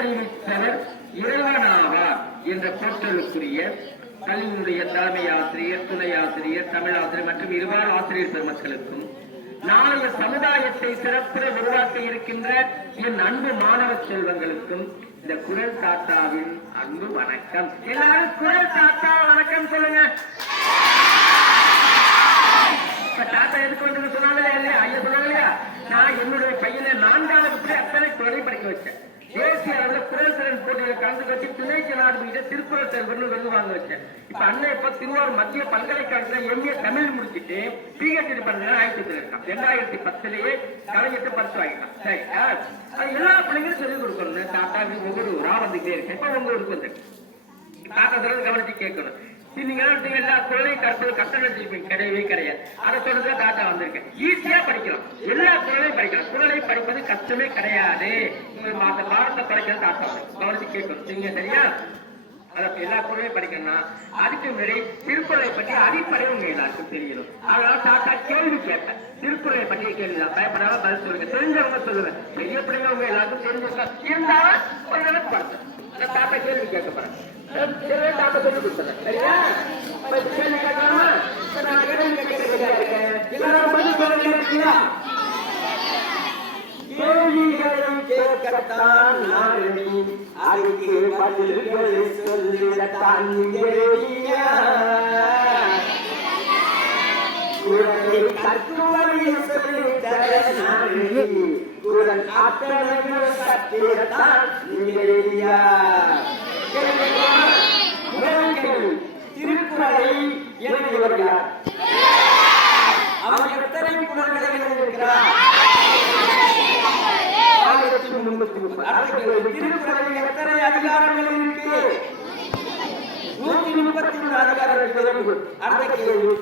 உலகறிவித்தவர் இறைவனாவார் என்ற போற்றலுக்குரிய கல்வியுடைய தலைமை ஆசிரியர், துணை ஆசிரியர், தமிழாசிரியர் மற்றும் இருபால் ஆசிரியர் பெருமக்களுக்கும் நாளைய சமுதாயத்தை சிறப்புற உருவாக்க இருக்கின்ற என் அன்பு மாணவ செல்வங்களுக்கும் இந்த குரல் தாத்தாவின் அன்பு வணக்கம். எல்லாரும் குரல் தாத்தா வணக்கம் சொல்லுங்க. தாத்தா எதுக்கு வந்து சொன்னாங்களே இல்லையா, ஐயா சொன்னாங்க இல்லையா, நான் என்னுடைய பையனை 4ஆம் வகுப்புல அத்தனை குரலை படிக்க வச்சேன். தேசிய அளவில் குரல் திறன் போட்டியில கலந்து வச்சு துணை ஜனாதிபதி திருக்குறள் தேர்வு விருது வாங்க வச்சேன். இப்ப அண்ணன் இப்ப திருவாரூர் மத்திய பல்கலைக்கழகத்துல MA தமிழ் முடிச்சுட்டு PhD பண்ண ஆயிரத்தி இருக்கான். 2010 கலைஞர் 10 வாங்கிட்டான். சரி, அது எல்லா பிள்ளைங்களும் சொல்லிக் கொடுக்கணும். தாத்தா ஒவ்வொரு ஊரா வந்துகிட்டே இருக்கேன். இப்ப உங்க ஊருக்கு வந்து தாத்தா சொல்றது கவனிச்சு கேட்கணும். நீங்க எல்லா குரலையும் கற்பது கஷ்டம் வச்சிருப்பீங்க, கிடையவே கிடையாது. அதை சொல்றது தாத்தா வந்திருக்கேன். ஈஸியா படிக்கலாம், எல்லா குரலையும் படிக்கலாம். குரலை படிப்பது கஷ்டமே கிடையாது. அந்த பாடத்தை படிக்கிறது தாத்தா கவனிச்சு கேட்கணும். நீங்க சரியா? அதை எல்லா குரலையும் படிக்கணும்னா அதுக்கு முன்னாடி திருக்குறளை பற்றி அடிப்படை உங்க எல்லாருக்கும் தெரியணும். அதனால தாத்தா கேள்வி கேட்பேன். திருக்குறளை பற்றிய கேள்விதான், பயப்படாம பதில் சொல்லுங்க. தெரிஞ்சவங்க சொல்லுவேன், பெரிய பிள்ளைங்க உங்க எல்லாருக்கும் தெரிஞ்சிருக்கா இருந்தாலும் ஒரு நினைப்பு பார்த்தேன். தாத்தா கேள்வி கேட்க போறேன். தாத்தா சொல்லி கொடுத்துறேன். சரியா? கேள்வி கேட்கலாமா? கேள்விகளை கேட்கத்தான் அதுக்கு பதில்களை சொல்லிடத்தான் குரலை கட்டுவதை சொல்லித்தர குரல் அத்தனையும் கட்டிடத்தான் திருக்குறளை எழுதியவர் யார்? அவர் எத்தனை குரல்களை எழுதியிருக்கிறார்? 1330. திருக்குறளில் எத்தனை அதிகாரங்கள் இருக்கு? 133 அதிகாரங்கள். அடுத்த கேள்வி,